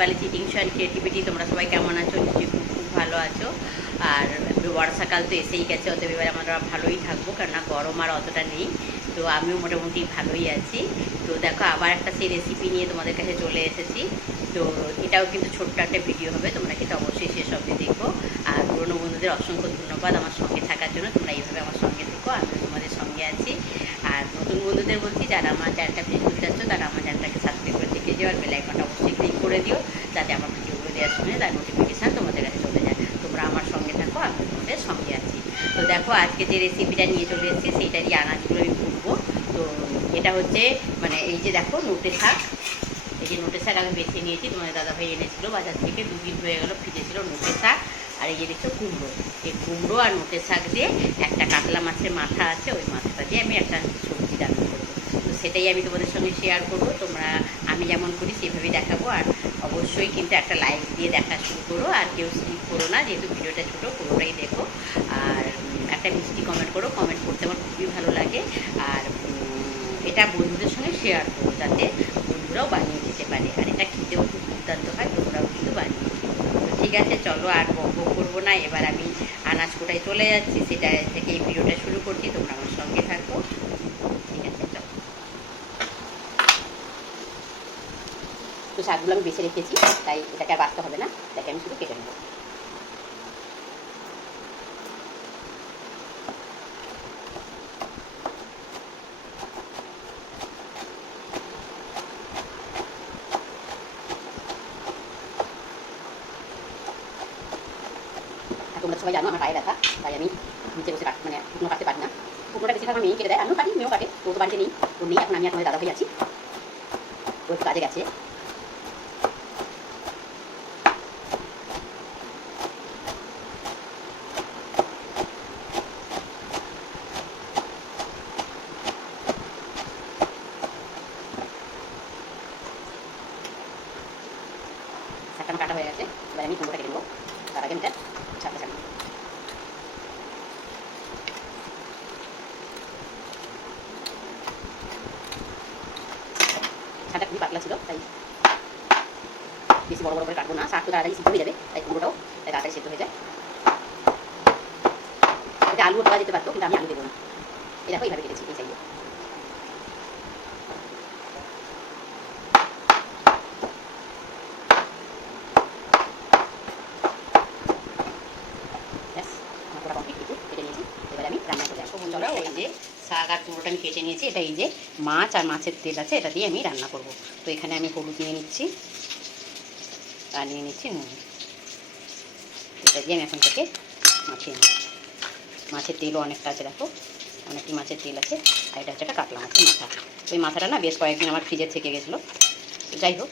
Dipali চিটিংস and creativity. তোমরা সবাই কেমন আছো? নিশ্চয়ই খুব খুব ভালো আছো। আর বর্ষাকাল তো এসেই গেছে, অতএব এবার আমরা ভালোই থাকবো, কেননা গরম আর অতটা নেই। তো আমিও মোটামুটি ভালোই আছি। তো দেখো আবার একটা সেই রেসিপি নিয়ে তোমাদের কাছে চলে এসেছি। তো এটাও কিন্তু ছোট্ট একটা ভিডিও হবে, তোমরা কিন্তু অবশ্যই শেষ অবধি দেখো। আর পুরনো বন্ধুদের অসংখ্য ধন্যবাদ আমার সঙ্গে থাকার জন্য। তোমরা এইভাবে আমার সঙ্গে থেকো, আমিও তোমাদের সঙ্গে আছি। আর নতুন বন্ধুদের বলছি, যারা আমার চ্যানেলটা প্লিজ করতে চাচ্ছ তারা আমার চ্যানেলটাকে সাবস্ক্রাইব করে দেখে দিও, আর বেল আইকনটা অবশ্যই ক্লিক করে দিও, যাতে আমার ভিডিওগুলো দেওয়ার সময় তার নোটিফিকেশান তোমাদের কাছে চলে যায়। তোমরা আমার সঙ্গে থাকো, আমি তোমাদের সঙ্গে আছি। তো দেখো আজকে যে রেসিপিটা নিয়ে চলে এসেছি সেইটারই আনাজগুলো আমি করবো। তো এটা হচ্ছে মানে এই যে দেখো নোটে শাক, এই যে নোটে শাক আমি বেছে নিয়েছি, তোমাদের দাদাভাই এনেছিল বাজার থেকে, 2 দিন হয়ে গেলো ফ্রিজে ছিল নোটে শাক। আর এই যে দেখছো কুমড়ো, এই কুমড়ো আর নোটে শাক দিয়ে একটা কাতলা মাছের মাথা আছে, ওই মাথাটা দিয়ে আমি একটা সবজি রান্না করবো। তো সেটাই আমি তোমাদের সঙ্গে শেয়ার করবো। তোমরা আমি যেমন করি সেভাবেই দেখাবো। আর অবশ্যই কিন্তু একটা লাইক দিয়ে দেখা শুরু করো, আর কেউ স্কিপ করো না, যেহেতু ভিডিওটা ছোটো, পুরোটাই দেখো। আর একটা মিষ্টি কমেন্ট করো, কমেন্ট করতে আমার খুবই ভালো লাগে। আর এটা বন্ধুদের সঙ্গে শেয়ার করো, যাতে বন্ধুরাও বানিয়ে খেতে পারে। আর এটা খেতেও খুব দুর্দান্ত হয়, তোমরাও কিন্তু বানিয়ে খেও। তো ঠিক আছে, চলো আর বক করবো না, এবার আমি আনাজ কোটায় চলে যাচ্ছি, সেটা থেকে এই ভিডিওটা শুরু করছি। তোমরা আমার সঙ্গে থাকো, ঠিক আছে? চলো। তো শাকগুলো আমি বেছে রেখেছি, তাই এটাকে আর বাঁচতে হবে না, এটাকে আমি শুধু কেটে নেবো। তোমরা সবাই জানো আমার পায়ে ব্যথা, তাই আমি নিচে বসে মানে শুকনো কাটতে পারি না। শুকনোটা বেশিরভাগ আমার মেয়ে কেটে দেয়, আমিও কাটি, মেয়েও কাটে। তো বাড়িতে নেই, তো নেই এখন, আমি আর তোমাদের দাদা ভাই আছি, তো একটু কাজে গেছে। শাকটা কাটা হয়ে গেছে, এবার আমি কুমড়োটা কেটে নেবো। তার আগে আমি ছাড়তে ছাড়বো। শাকটা খুবই পাতলা ছিল, তাই বেশি বড় বড় করে কাটবো না। শাক তো তাড়াতাড়ি সিদ্ধ হয়ে যাবে, তাই কুমড়োটাও তাই তাড়াতাড়ি সিদ্ধ হয়ে যায়। এটা আলুও দেওয়া যেতে পারতো, কিন্তু আমি আলু দেবো না। এই দেখো এইভাবে কেটেছি, এই সাইডে। ব্যাস, আমার পুরো কমপ্লিট কিছু কেটে নিয়েছি, এবারে আমি রান্না করে আসবো। বন্ধুরা এই যে শাক আর কুমড়োটা আমি কেটে নিয়েছি, এটা এই যে মাছ আর মাছের তেল আছে, এটা দিয়ে আমি রান্না করব। তো এখানে আমি হলুদ নিয়ে নিচ্ছি, আর নিয়ে নিচ্ছি নুন। এটা দিয়ে আমি এখন থেকে মাখিয়ে নিই। মাছের তেলও অনেকটা আছে, দেখো অনেকটি মাছের তেল আছে। আর এটা হচ্ছে একটা কাতলা মাছের মাথা। ওই মাথাটা না বেশ কয়েকদিন আমার ফ্রিজের থেকে গেছিলো, যাই হোক,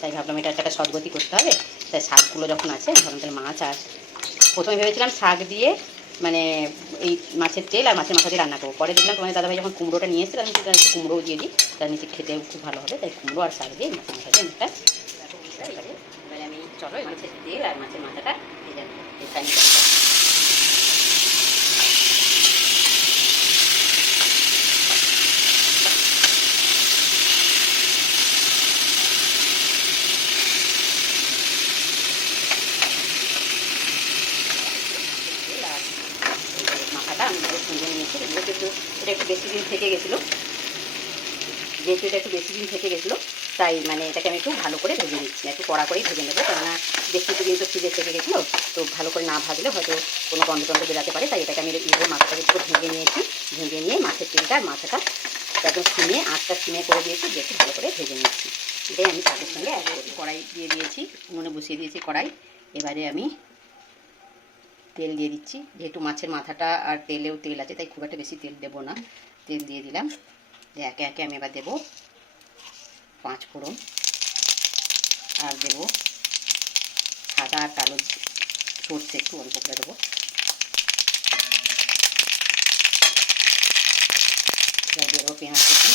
তাই ভাবলাম এটা একটা সদগতি করতে হবে। তাই শাকগুলো যখন আছে ভাবলাম তাহলে মাছ, আর প্রথমে ভেবেছিলাম শাক দিয়ে মানে এই মাছের তেল আর মাছের মাথা দিয়ে রান্না করবো। পরে দেখলাম তোমাদের দাদাভাই যখন কুমড়োটা নিয়ে এসেছিলাম, আমি একটু কুমড়োও দিয়ে দিই, তার নিচে খেতেও খুব ভালো হবে। তাই কুমড়ো আর শাক দিয়ে মাছের মাথা দিয়ে একটা এবারে আমি চলো মাছের তেল আর মাছের মাথাটা দিয়ে যাবো। মাথাটা আমি সুন্দর নিয়েছি, যেহেতু এটা একটু বেশি দিন থেকে গেছিলো, তাই মানে এটাকে আমি একটু ভালো করে ভেজে নিচ্ছি, একটু কড়া করেই ভেজে নেবো, কেননা বেশ কিছুদিন তো ফ্রিজের থেকে গেছিলো। তো ভালো করে না ভাজলে হয়তো কোনো গন্ধ টন্ধ বেরাতে পারে, তাই এটাকে আমি এইভাবে মাথাটাকে একটু ভেঙে নিয়েছি। ভেঙে নিয়ে মাছের তেলটা আর মাথাটা একদম সিমে, আঁচটা সিমে করে দিয়েছি, দিয়ে একটু ভালো করে ভেজে নিচ্ছি। এটাই আমি শাকের সঙ্গে অ্যাড করি। কড়াই দিয়ে দিয়েছি, উনুনে বসিয়ে দিয়েছি কড়াই। এবারে আমি তেল দিয়ে দিচ্ছি, যেহেতু মাছের মাথাটা আর তেলেও তেল আছে, তাই খুব একটা বেশি তেল দেবো না। তেল দিয়ে দিলাম, একে একে আমি এবার দেবো 5 ফোড়ন, আর দেবো সাদা আর কালো সর্ষে একটু অল্প করে দেবো। দেবো পেঁয়াজ কুচি,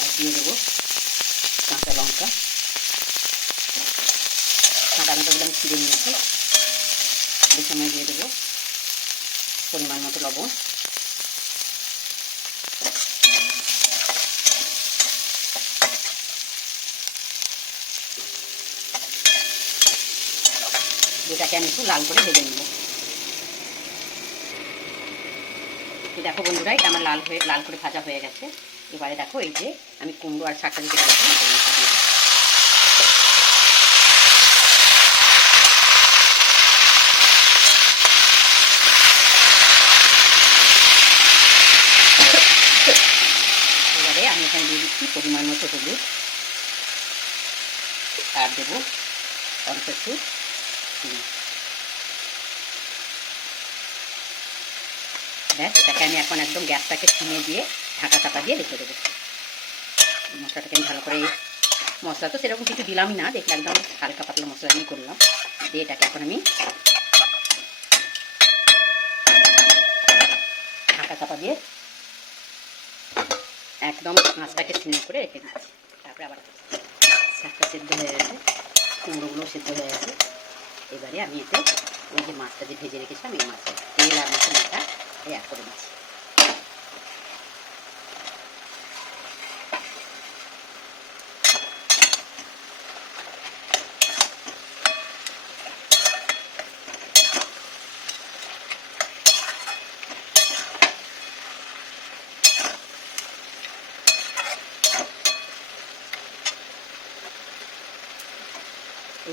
আর দিয়ে দেবো কাঁচা লঙ্কা। কাঁচা লঙ্কাগুলো আমি ছিঁড়ে নিয়েছি, এই সময় দিয়ে দেবো পরিমাণ মতো লবণ, যেটাকে আমি একটু লাল করে ভেজে নেব। দেখো বন্ধুরা, এটা আমার লাল করে ভাজা হয়ে গেছে। এবারে দেখো এই যে আমি কুমড়ো আর শাকটা দিতে পেরেছি, এবারে আমি এখানে দিয়ে দিচ্ছি পরিমাণ মতো হলুদ, আর দেবো অল্প একটু ব্যাস। এটাকে আমি এখন একদম গ্যাসটাকে ছিনিয়ে দিয়ে ঢাকা চাপা দিয়ে রেখে দেবো। মশলাটাকে আমি ভালো করে, মশলা তো সেরকম কিছু দিলামই না, দেখলে একদম হালকা পাতলা মশলা দিয়ে করলাম। দিয়ে এটাকে এখন আমি ঢাকা চাপা দিয়ে একদম মাছটাকে ছিনিয়ে করে রেখে দিচ্ছি। তারপরে আবার শাকটা সেদ্ধ হয়ে গেছে, কুমড়োগুলো সেদ্ধ হয়ে গেছে। এবারে আমি এতে ওই যে মাছটা যে ভেজে রেখেছিলাম, এই মাছটা তেল আর মাছের মাথা অ্যাড করে দিচ্ছি।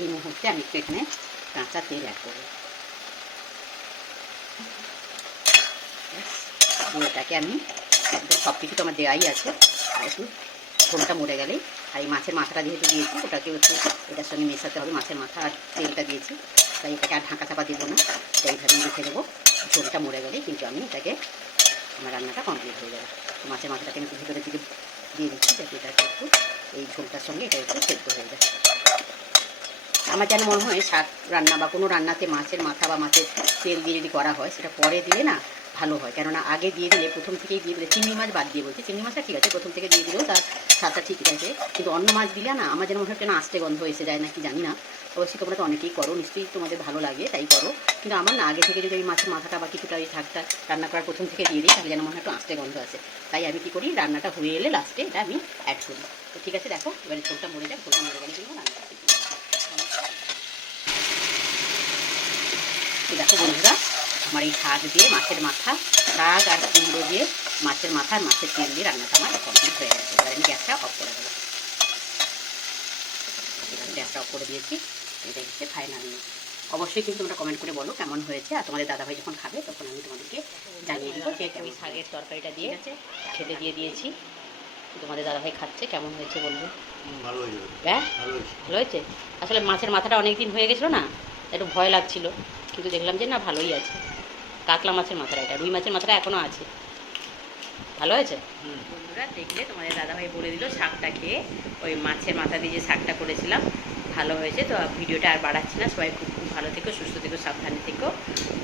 এই মুহূর্তে আমি একটু এখানে কাঁচা তেল অ্যাড করব। এটাকে আমি সব কিছু তো আমার দেওয়াই আছে, আর একটু ঝোলটা মরে গেলেই, আর এই মাছের মাথাটা যেহেতু দিয়েছি ওটাকেও একটু এটার সঙ্গে মেশাতে হবে। মাছের মাথা আর তেলটা দিয়েছি, তাই এটাকে আর ঢাকা চাপা দেবো না, তাই এইভাবে রেখে দেবো। ঝোলটা মরে গেলেই কিন্তু আমি এটাকে, আমার রান্নাটা কমপ্লিট হয়ে যাবে। মাছের মাথাটাকে আমি ভিতরের দিকে দিয়ে দিচ্ছি, যাতে এটা একটু এই ঝোলটার সঙ্গে এটা একটু সেদ্ধ হয়ে যায়। আমার যেন মনে হয় শাক রান্না বা কোনো রান্নাতে মাছের মাথা বা মাছের তেল দিয়ে যদি করা হয়, সেটা পরে দিলে না ভালো হয়। কেননা আগে দিয়ে দিলে, প্রথম থেকেই দিয়ে দিলে, চিংড়ি মাছ বাদ দিয়ে বলছি, চিংড়ি মাছটা ঠিক আছে প্রথম থেকে দিয়ে দিলেও তার স্বাদটা ঠিক আছে, কিন্তু অন্য মাছ দিলে না আমার যেন মনে হয় কেন আস্তে গন্ধ এসে যায়, নাকি জানি না। অবশ্যই তোমরা তো অনেকেই করো, নিশ্চয়ই তোমাদের ভালো লাগে তাই করো, কিন্তু আমার না আগে থেকে যদি ওই মাছের মাথাটা বা কিছুটা ওই শাকটা রান্না করার প্রথম থেকে দিয়ে দিই, তাহলে যেন মনে হয় একটু আস্তে গন্ধ আসে। তাই আমি কী করি, রান্নাটা হয়ে এলে লাস্টে এটা আমি অ্যাড করি। তো ঠিক আছে, দেখো এবারে ঝোলটা মরে যায়, ঝোলটা মরে গেলে কিন্তু রান্নাটা দেখো বন্ধুরা, আমার এই শাক দিয়ে মাছের মাথা, শাক আর কুমড়ো দিয়ে মাছের মাথা আর মাছের তেল দিয়ে রান্নাটা আমার কমপ্লিট হয়ে গেছে। এবার আমি গ্যাসটা অফ করে দেবো। এবার গ্যাসটা অফ করে দিয়েছি, এটা হচ্ছে ফাইনাল। অবশ্যই কিন্তু তোমরা কমেন্ট করে বলো কেমন হয়েছে, আর তোমাদের দাদাভাই যখন খাবে তখন আমি তোমাদেরকে জানিয়ে দেবো যে আমি শাকের তরকারিটা দিয়ে খেতে দিয়ে দিয়েছি। তোমাদের দাদাভাই খাচ্ছে, কেমন হয়েছে বলবো। হ্যাঁ ভালো হয়েছে। আসলে মাছের মাথাটা অনেক দিন হয়ে গেছিলো না, একটু ভয় লাগছিল, কিন্তু দেখলাম যে না ভালোই আছে। কাতলা মাছের মাথাটা, এটা রুই মাছের মাথাটা এখনও আছে, ভালো হয়েছে। বন্ধুরা দেখলে তোমাদের দাদাভাই বলে দিল শাকটা খেয়ে, ওই মাছের মাথা দিয়ে যে শাকটা করেছিলাম ভালো হয়েছে। তো ভিডিওটা আর বাড়াচ্ছি না, সবাই খুব খুব ভালো থেকো, সুস্থ থেকো, সাবধানে থেকো।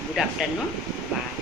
Good afternoon, by.